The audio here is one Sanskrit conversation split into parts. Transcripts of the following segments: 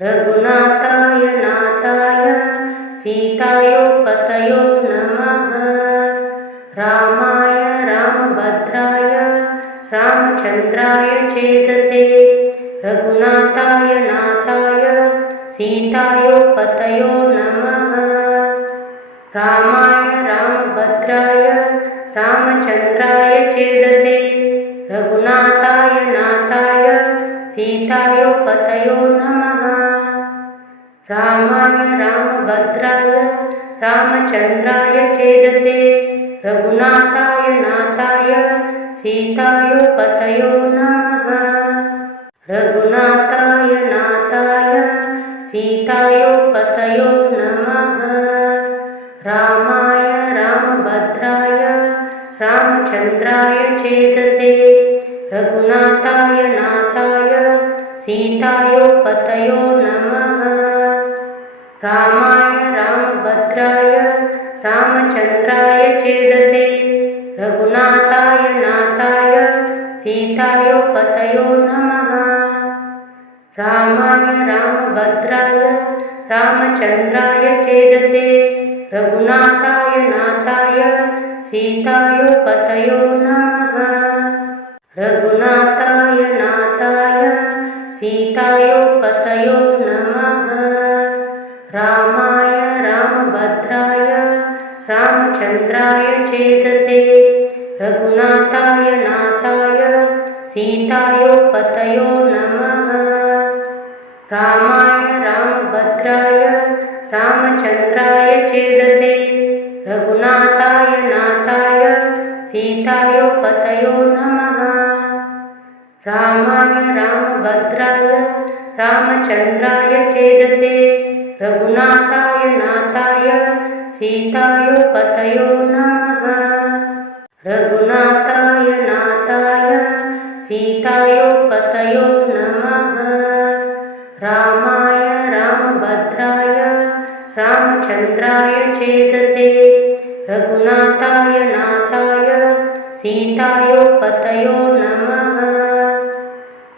रघुनाथाय नाथाय सीतायोपतयो नमः। रामाय रामभद्राय रामचन्द्राय चेतसे रघुनाथाय नाथाय सीतायोपतयो नमः। रामाय रामभद्राय रामचन्द्राय चेतसे रघुनाथाय नाथाय सीतायोपतयो नमः। रामाय रामभद्राय रामचन्द्राय चेतसे रघुनाथाय नाथाय सीतायोपतयो नमः। रघुनाथाय नाथाय सीतायोपतयो नमः। रामाय रामभद्राय रामचन्द्राय चेतसे रघुनाथाय नाथाय सीतायोपतयो नमः। रामाय रामभद्राय रामचन्द्राय चेतसे रघुनाथाय नाथाय सीतायोपतयो नमः। रामाय रामभद्राय रामचन्द्राय चेतसे रघुनाथाय नाथाय सीतायोपतयो नमः। रघुनाथाय नाथाय सीतायोपतयो नमः। रामाय रामभद्राय रामचन्द्राय चेतसे रघुनाथाय नाथाय सीतायोपतयो नमः। रामाय रामभद्राय रामचन्द्राय चेतसे रघुनाथाय नाथाय सीतायोपतयो नमः। रामाय रामभद्राय रामचन्द्राय चेतसे रघुनाथाय नाथाय सीतायोपतयो नमः। रघुनाथाय नाथाय सीतायोपतयो नमः। रामाय रामभद्राय रामचन्द्राय चेतसे रघुनाथाय नाथाय सीतायोपतयो नमः।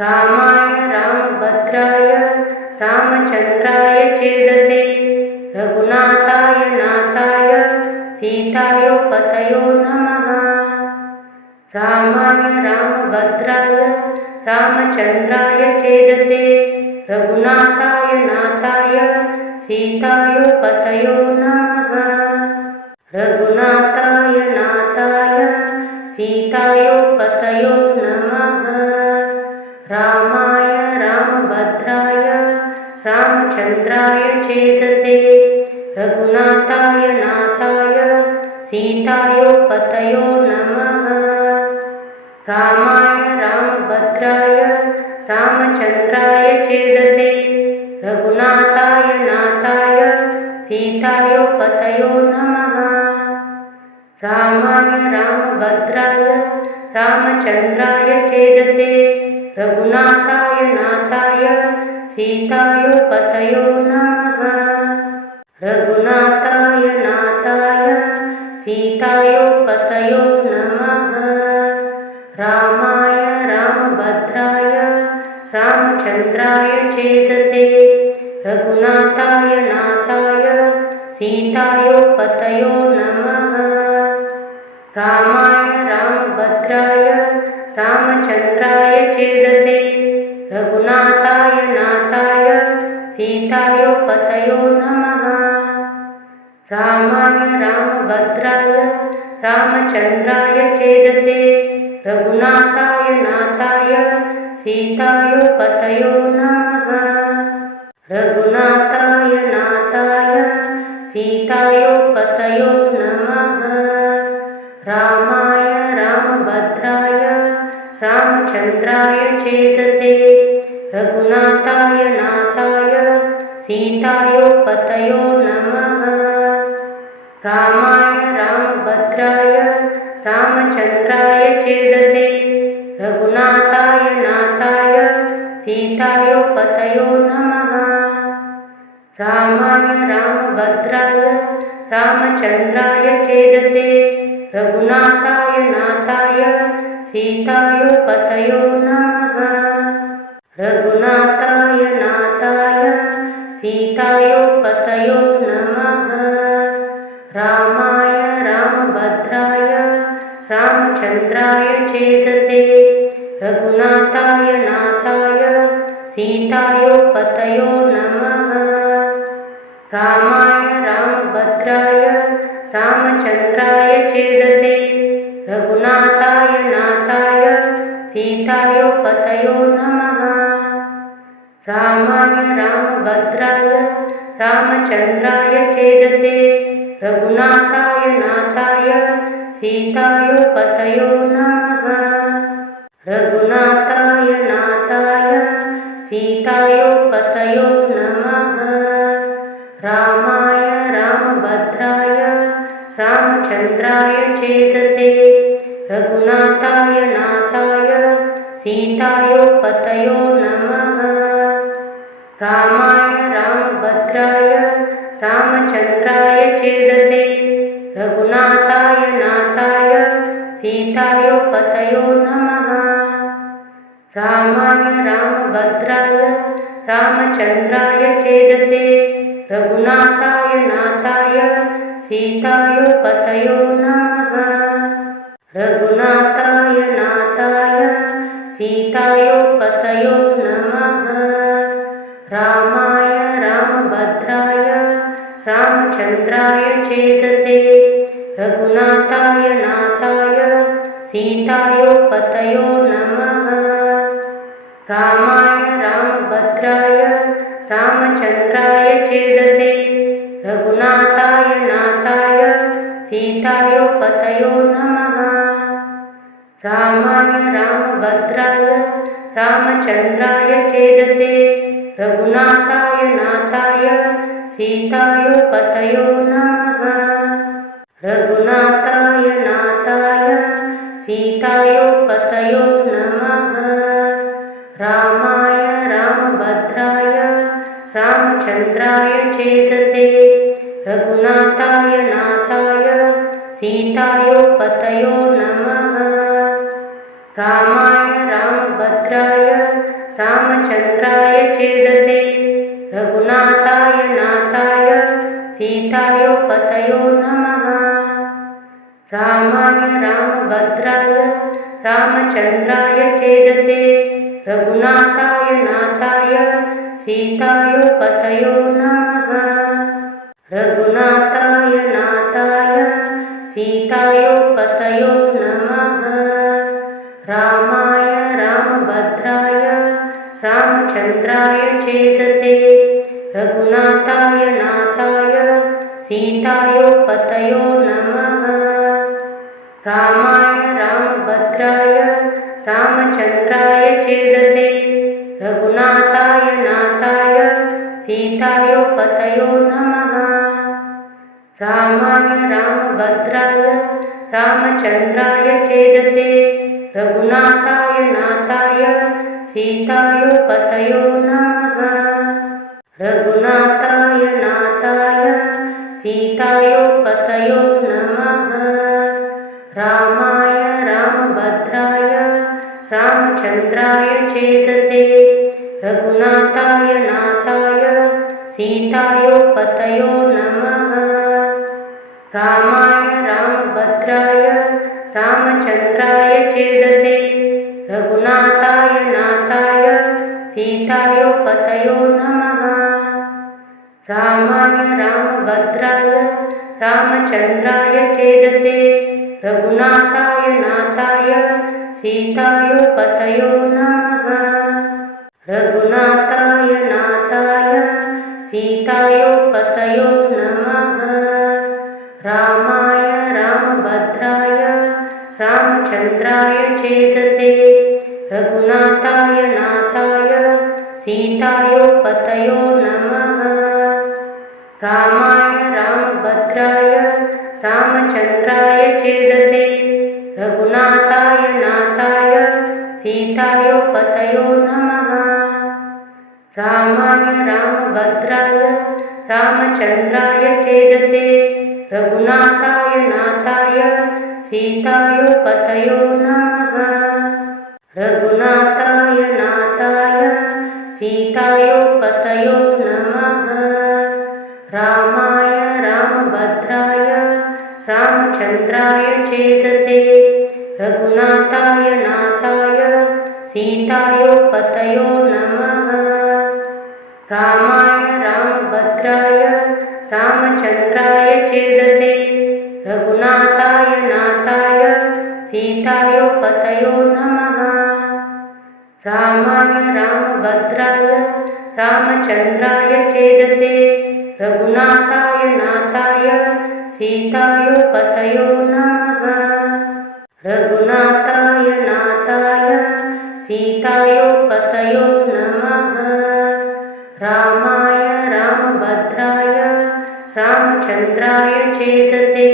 रामाय रामभद्राय रामचन्द्राय चेतसे रघुनाथाय नाथाय सीतायोपतयो नमः। रामाय रामभद्राय रामचन्द्राय चेतसे रघुनाथाय नाथाय सीतायोपतयो नमः। रघुनाथाय नाथाय सीतायोपतयो नमः। रामाय रामभद्राय रामचन्द्राय चेतसे रघुनाथाय नाथाय सीतायोपतयो नमः। रामाय रामभद्राय रामचन्द्राय चेतसे रघुनाथाय नाथाय सीतायोपतयो नमः। रामाय रामभद्राय रामचन्द्राय चेतसे रघुनाथाय नाथाय सीतायोपतयो नमः। रघुनाथाय नाथाय सीतायोपतयो नमः। रामाय रामभद्राय रामचन्द्राय चेतसे रघुनाथाय नाथाय सीतायोपतयो नमः। रामाय रामभद्राय रामचन्द्राय चेतसे रघुनाथाय नाथाय सीतायोपतयो नमः। रामाय रामभद्राय रामचन्द्राय चेतसे रघुनाथाय नाथाय सीतायोपतयो नमः। रघुनाथाय नाथाय सीतायोपतयो नमः। रामाय रामभद्राय रामचन्द्राय चेतसे रघुनाथाय नाथाय सीतायोपतयो नमः। रामाय रामभद्राय रामचन्द्राय चेतसे रघुनाथाय नाथाय सीतायोपतयो नमः। रामाय रामभद्राय रामचन्द्राय चेतसे रघुनाथाय नाथाय सीतायोपतयो नमः। रघुनाथाय नाथाय रामचन्द्राय चेदसे रघुनाथाय नाथाय सीतायोपतयो नमः। रामाय रामभद्राय रामचन्द्राय चेदसे रघुनाथाय नाथाय सीतायोपतयो नमः। रामाय रामभद्राय रामचन्द्राय चेदसे रघुनाथाय नाथाय सीतायोपतयो नमः। रघुनाथाय नाथाय सीतायोपतयो नमः। रामाय रामभद्राय रामचन्द्राय चेदसे रघुनाथाय नाथाय सीतायोपतयो नमः। रामाय रामभद्राय रामचन्द्राय चेदसे रघुनाथाय नाथाय सीतायोपतयो नमः। रामाय रामभद्राय रामचन्द्राय चेदसे रघुनाथाय नाथाय सीतायोपतयो नमः। रघुनाथाय नाथाय सीतायोपतयो नमः। रामाय रामभद्राय रामचन्द्राय चेदसे रघुनाथाय नाथाय सीतायोपतयो नमः। रामाय रामभद्राय रामचन्द्राय चेदसे रघुनाथाय नाथाय सीतायोपतयो नमः। रामाय रामभद्राय रामचन्द्राय चेदसे रघुनाथाय नाथाय सीतायोपतयो नमः। रघुनाथाय नाथाय सीतायोपतयो नमः। रामाय रामभद्राय रामचन्द्राय चेदसे रघुनाथाय नाथाय सीतायोपतयो नमः। रामाय रामभद्राय रामचन्द्राय चेदसे रघुनाथाय नाथाय सीतायोपतयो नमः। रामाय रामभद्राय रामचन्द्राय चेदसे रघुनाथाय नाथाय सीतायोपतयो नमः। रघुनाथाय नाथाय सीतायोपतयो नमः। रामाय रामभद्राय रामचन्द्राय चेदसे रघुनाथाय नाथाय सीतायोपतयो नमः। रामाय रामभद्राय रामचन्द्राय चेदसे रघुनाथाय नाथाय सीतायोपतयो नमः। रामाय रामभद्राय रामचन्द्राय चेदसे रघुनाथाय नाथाय सीतायोपतयो नमः। रघुनाथाय नाथाय सीतायोपतयो नमः। रामाय रामभद्राय रामचन्द्राय चेदसे रघुनाथाय नाथाय सीतायोपतयो नमः। रामाय रामभद्राय रामचन्द्राय चेदसे रघुनाथाय नाथाय सीतायोपतयो नमः। रामाय रामभद्राय रामचन्द्राय चेदसे रघुनाथाय नाथाय सीतायोपतयो नमः। रघुनाथाय नाथाय सीतायोपतयो नमः। रामाय रामभद्राय रामचन्द्राय चेदसे रघुनाथाय नाथाय सीतायोपतयो नमः। रामाय रामभद्राय रामचन्द्राय चेदसे रघुनाथाय नाथाय सीतायोपतयो नमः। रामाय रामभद्राय रामचन्द्राय चेदसे रघुनाथाय नाथाय सीतायोपतयो नमः। रघुनाथाय नाथाय सीतायोपतयो नमः। रामाय रामभद्राय रामचन्द्राय चेदसे रघुनाथाय सीतायोपतयो नमः। रामाय रामभद्राय रामचन्द्राय चेदसे रघुनाथाय नाथाय सीतायोपतयो नमः। रामाय रामभद्राय रामचन्द्राय चेदसे रघुनाथाय नाथाय सीतायोपतयो नमः। रघुनाथाय नाथाय सीतायोपतयो नमः। रामाय रामभद्राय रामचन्द्राय चेदसे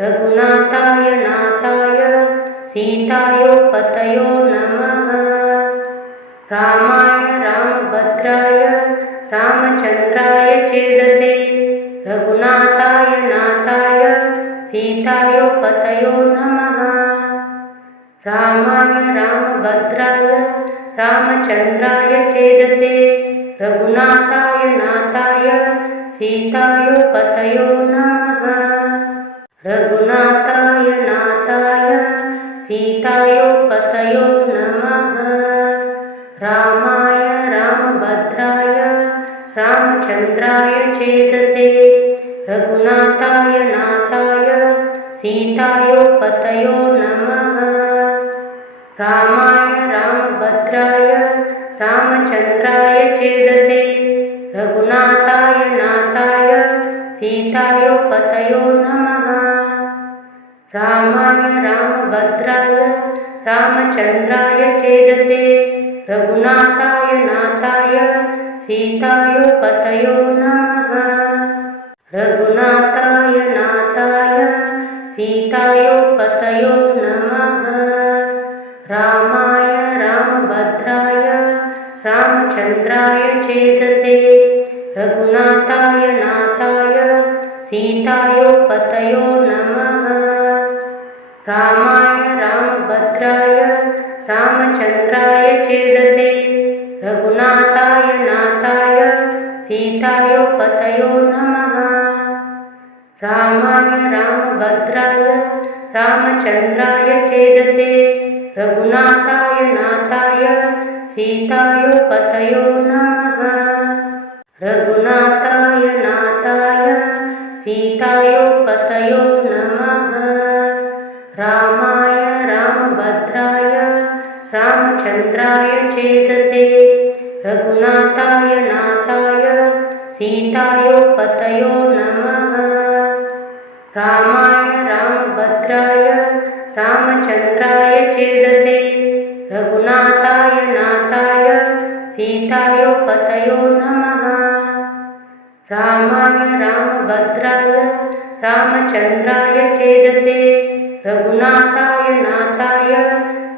रघुनाथाय नाथाय सीतायोपतयो नमः। रामाय रामभद्राय रामचन्द्राय चेदसे रघुनाथाय नाथाय सीतायोपतयो नमः। रामाय रामभद्राय रामचन्द्राय चेदसे रघुनाथाय नाथाय सीतायोपतयो नमः। रघुनाथाय नाथाय सीतायोपतयो नमः। रामाय रामभद्राय रामचन्द्राय चेदसे रघुनाथाय नाथाय सीतायोपतयो नमः। रामाय रामभद्राय रामचन्द्राय चेदसे रघुनाथाय नाथाय सीतायोपतयो नमः। रामाय रामभद्राय रामचन्द्राय चेदसे रघुनाथाय नाथाय सीतायोपतयो नमः। रघुनाथाय नाथाय सीतायोपतयो नमः। रामाय रामभद्राय रामचन्द्राय चेदसे रघुनाथाय नाथाय सीतायोपतयो नमः। रामाय रामभद्राय रामचन्द्राय चेदसे रघुनाथाय नाथाय सीतायोपतयो नमः। रामाय रामभद्राय रामचन्द्राय चेदसे रघुनाथाय नाथाय सीतायोपतयो नमः। रघुनाथाय नाथाय सीतायोपतयो नमः। रामाय रामभद्राय रामचन्द्राय चेदसे रघुनाथाय नाथाय सीतायोपतयो नमः। रामाय रामभद्राय रामचन्द्राय चेदसे रघुनाथाय नाथाय सीतायोपतयो नमः। रामाय रामभद्राय रामचन्द्राय चेदसे रघुनाथाय नाथाय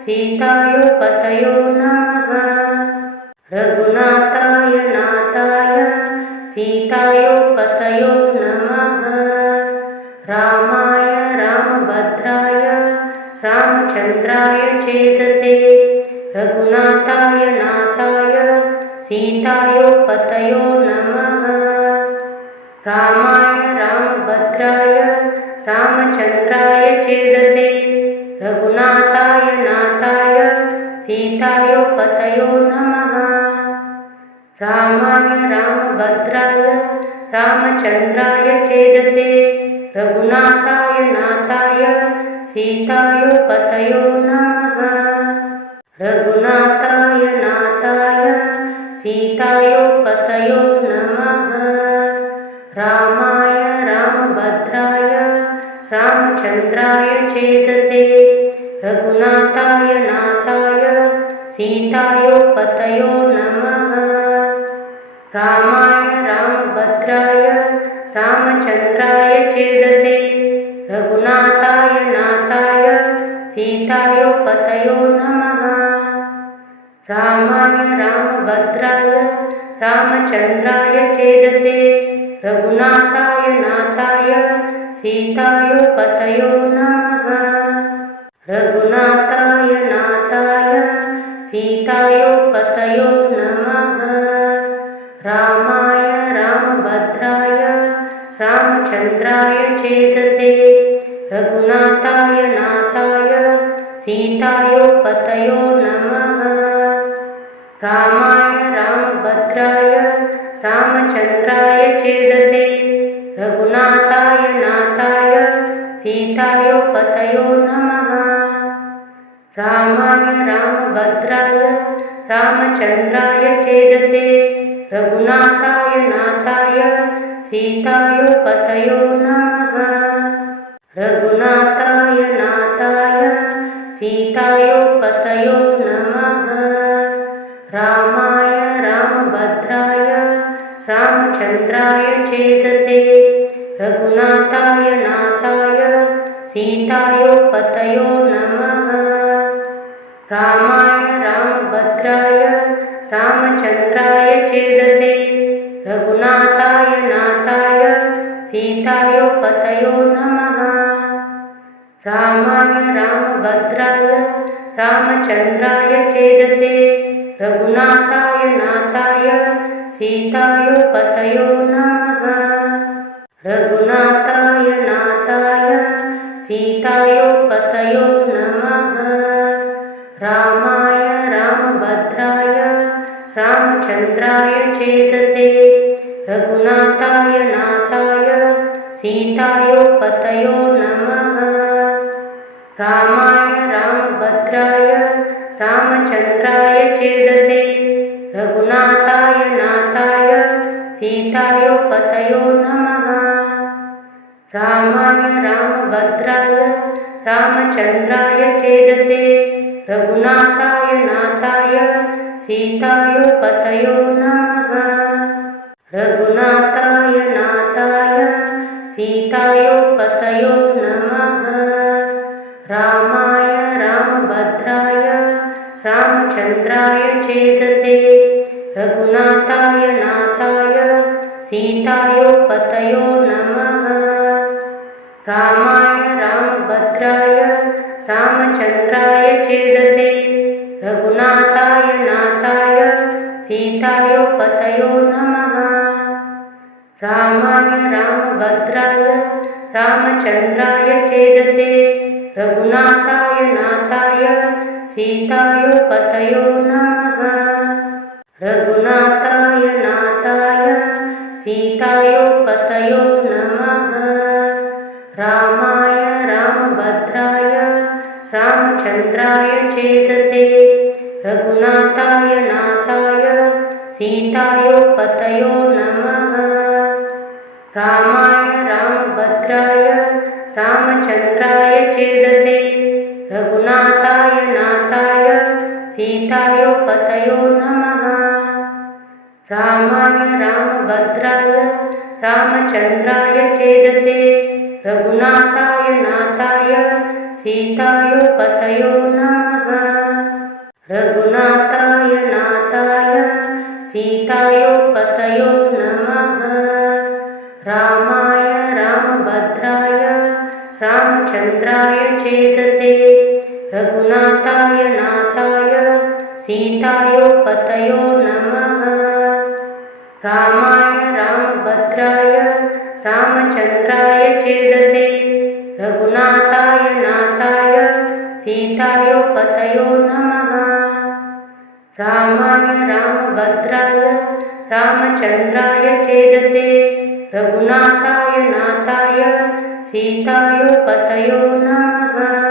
सीतायोपतयो नमः। रघुनाथाय नाथाय सीतायोपतयो नमः। रामाय रामभद्राय रामचन्द्राय चेदसे रघुनाथाय नाथाय सीतायोपतयो नमः। रामाय रामभद्राय रामचन्द्राय चेदसे रघुनाथाय नाथाय सीतायोपतयो नमः। रामाय रामभद्राय रामचन्द्राय चेदसे रघुनाथाय नाथाय सीतायोपतयो नमः। रघुनाथाय नाथाय सीतायोपतयो नमः। रामाय रामभद्राय रामचन्द्राय चेदसे रघुनाथाय नाथाय सीतायोपतयो नमः। रामाय रामभद्राय रामचन्द्राय चेदसे रघुनाथाय नाथाय सीतायोपतयो नमः। रामाय रामभद्राय रामचन्द्राय चेदसे रघुनाथाय नाथाय सीतायोपतयो नमः। रघुनाथाय नाथाय सीतायोपतयो नमः। रामाय रामभद्राय रामचन्द्राय चेदसे रघुनाथाय नाथाय सीतायोपतयो नमः। रामाय रामभद्राय रामचन्द्राय चेदसे रघुनाथाय नाथाय सीतायोपतयो नमः। रामाय रामभद्राय रामचन्द्राय चेदसे रघुनाथाय नाथाय सीतायोपतयो नमः। रघुनाथाय नाथाय सीतायोपतयो नमः। रामाय रामभद्राय रामचन्द्राय चेदसे रघुनाथाय नाथाय सीतायोपतयो नमः। रामाय रामभद्राय रामचन्द्राय चेदसे रघुनाथाय नाथाय सीतायोपतयो नमः। रामाय रामभद्राय रामचन्द्राय चेदसे रघुनाथाय नाथाय सीतायोपतयो नमः। रघुनाथाय नाथाय सीतायोपतयो नमः। रामाय रामभद्राय रामचन्द्राय चेदसे रघुनाथाय नाथाय सीतायोपतयो नमः। रामाय रामभद्राय रामचन्द्राय चेदसे रघुनाथाय नाथाय सीतायोपतयो नमः। रामाय रामभद्राय रामचन्द्राय चेदसे रघुनाथाय नाथाय सीतायोपतयो नमः। रघुनाथाय नाथाय सीतायोपतयो नमः। रामाय रामभद्राय रामचन्द्राय चेदसे रघुनाथाय नाथाय सीतायोपतयो नमः। रामाय रामभद्राय रामचन्द्राय चेदसे रघुनाथाय नाथाय सीतायोपतयो नमः। रामाय रामभद्राय रामचन्द्राय चेदसे रघुनाथाय नाथाय सीतायोपतयो नमः। रघुनाथाय नाथाय सीतायोपतयो नमः। रामाय रामभद्राय रामचन्द्राय चेदसे रघुनाथाय नाथाय सीतायोपतयो नमः। रामाय रामभद्राय रामचन्द्राय चेदसे रघुनाथाय नाथाय सीतायोपतयो नमः। रामाय रामभद्राय रामचन्द्राय चेदसे रघुनाथाय नाथाय सीतायोपतयो नमः। रघुनाथाय नाथाय सीतायोपतयो नमः। रामाय रामभद्राय रामचन्द्राय चेदसे रघुनाथाय नाथाय सीतायोपतयो नमः। रामाय रामभद्राय रामचन्द्राय चेदसे रघुनाथाय नाथाय सीतायोपतयो नमः। रामाय रामभद्राय रामचन्द्राय चेदसे रघुनाथाय नाथाय सीतायोपतयो नमः।